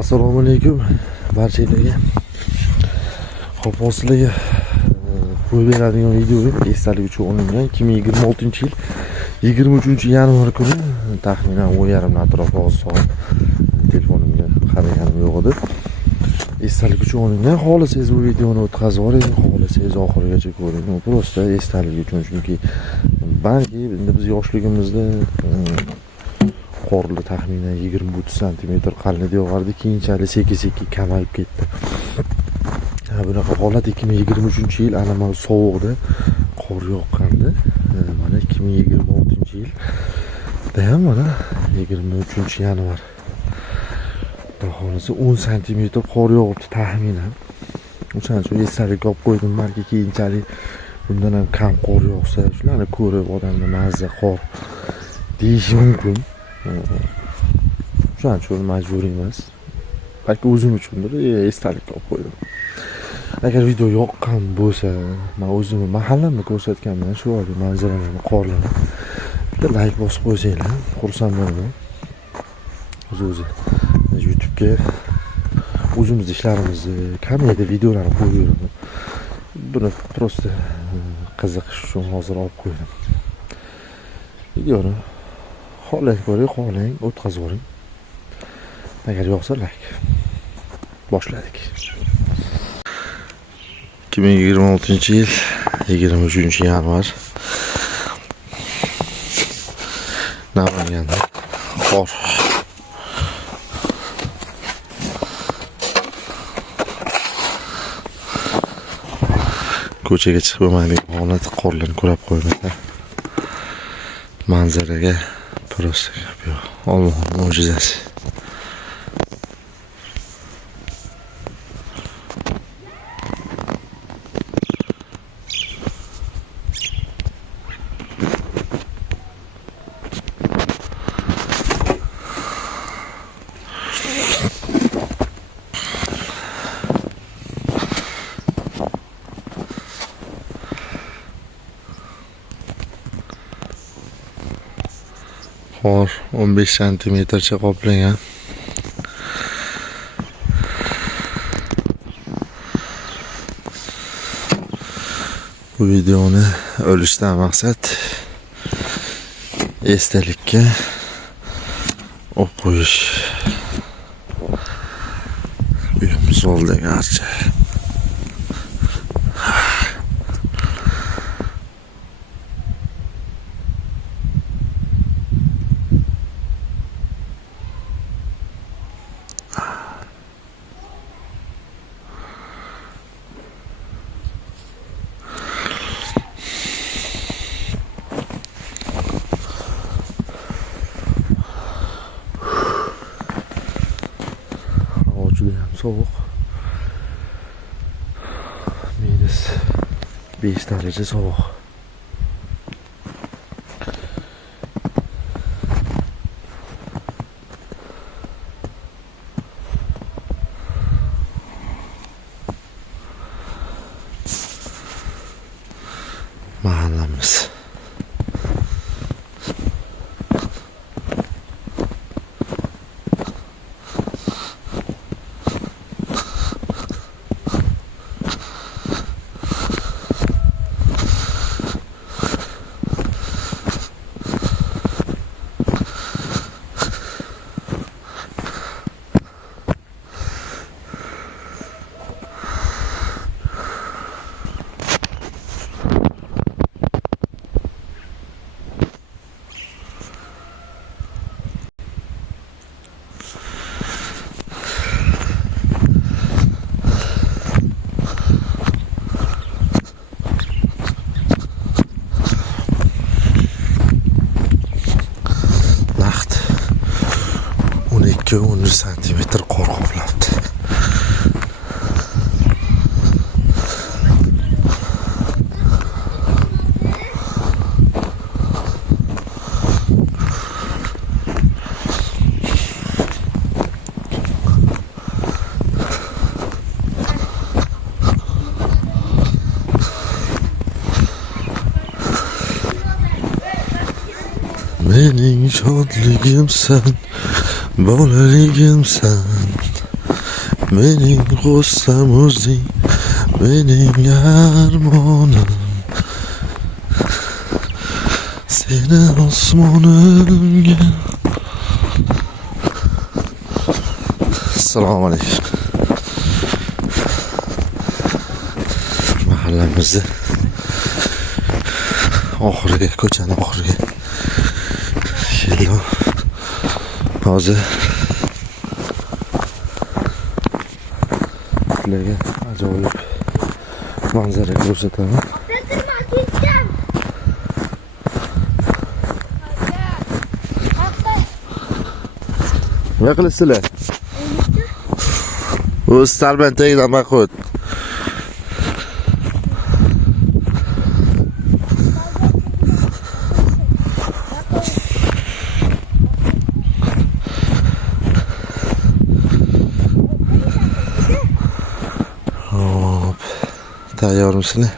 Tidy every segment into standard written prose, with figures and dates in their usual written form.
Assalomu alaykum barchalarga. Xo'p, sizlarga qo'yib beradigan videoga esdalik uchun olingan 2026-yil 23-yanvar kuni taxminan 10:30 atrofida soat telefonimga qaraganim yo'q edi. Esdalik uchun olingan. Xohlasangiz bu videoni o'tkazib oling, xohlasangiz oxirigacha ko'ring. Prosta esdalik uchun, chunki balki endi biz yoshligimizda qorli taxminan 20-30 cm qalinida yog'ardi, keyinchalik sekin-sekin kamayib ketdi. Bunaqa holat 2023-yil ana mana sovuqda qor yoqqandi. Mana 2026-yilda ham mana 23-yanvar. Xohlasa 10 cm qor yog'ibdi taxminan. O'shaning uchun esdalik olib qo'ydim, balki keyinchalik bundan ham kam qor yog'sa, shularni ko'rib odamga mazza qor deyishi mumkin. Shuning uchun majburiy emas. Balki o'zim uchundir, esdalik olib qo'ydim. Agar video yoqqan bo'lsa, men o'zimni mahallamni ko'rsatganman, shu yerda manzaralarni, qorlarni. Bitta like bosib qo'ysanglar, xursand bo'laman. O'zi YouTube'ga o'zimiz ishlarimizni, komediya videolarini qo'yib yuraman. Buni prosta qiziqish uchun hozir olib qo'ydim. Videoni xohlang ko'ring, xohlang o'tkazib oling. Agar yoqsa like. Boshladik. 2026-yil 23-yanvar. Namanganda qor. Ko'chaga chiqib bo'lmaydigan holat, qorlarni ko'rib qo'ymayman. Manzaraga prosta gap yo'q. Allohning mo'jizasi. Qor 15 cm qoplangan. Bu videoni olishdan maqsad esdalikka olib qo'yish. Uyimiz oldidagi archa. Soğuk. -5 derece soğuk. Mahallemiz. Naxt 12-13 cm qor qoplabdi. Mening shodligim sen, bolaligim sen. Benim g'ussam o'zing, benim armonim. Seni osmonimga. Assalomu alaykum. Mahallamizni oxiriga, ko'chani oxiriga keldim. Hozir sizlarga ajoyib manzara ko'rsataman. Nima qilasizlar? O'z Sarban tagidan baqut. Hop. Tayyormisizlar?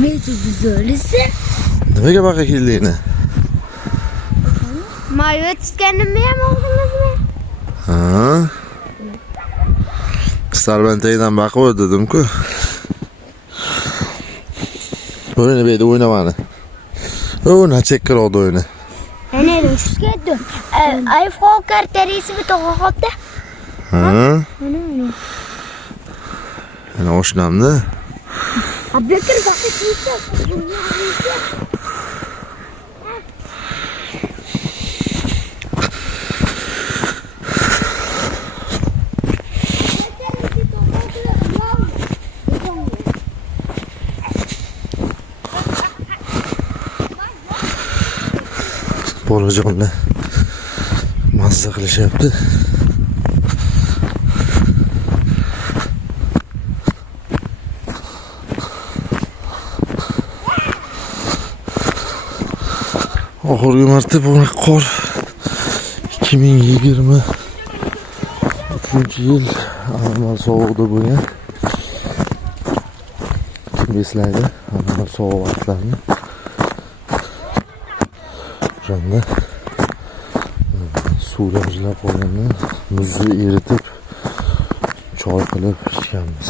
Neyse güzelisi. Nimaga baqa keldingni? Mayva tutganimni ham oldingizmi? Ha? Sarban tagidan baqib o'tdim-ku. O'yna bu yerda o'ynamani. O'yna chekkiroqda o'yna. Ana ushkaydi. iPhone kartarisi bir to'g'ri qoldi. Ha? Ana. Ana oshnamni. Abdulkir vaqt yetsa. Bolajonlar mazza qilishyapti. Oxirgi marta bu qor 2023-yil anormal sovuqda bo'lgan. Kim eslaydi anormal sovuq vaqtlarni. O'shanda suvda muzlab qolganda muzni eritib choy qilib ichganmiz.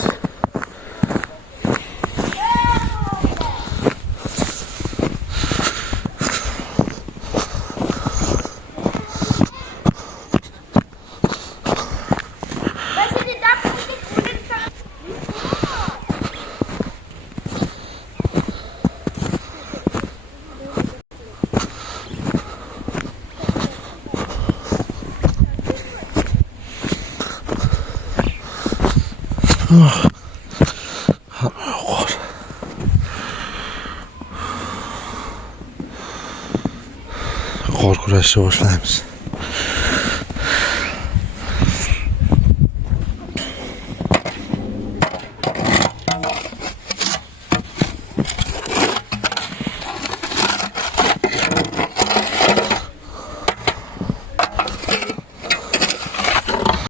Qor kurashni boshlaymiz.